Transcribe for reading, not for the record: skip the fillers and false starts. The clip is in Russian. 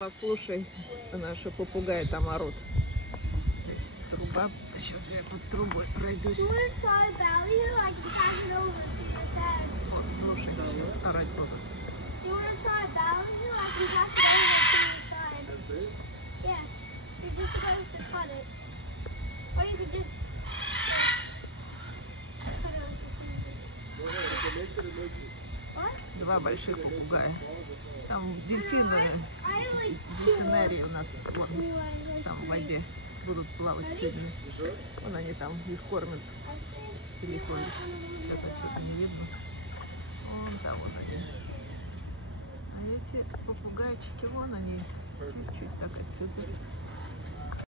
Послушай, наши попугаи там орут. Труба. Сейчас я под трубой пройдусь. Вот, слушай, орать будут. Два больших попугая. Там дельфины, дельфинарии у нас вон, там в воде будут плавать сегодня. Вон они там их кормят. Телефон. Сейчас отсюда не видно. Вон там вот они. А эти попугайчики, вон они, чуть-чуть так отсюда.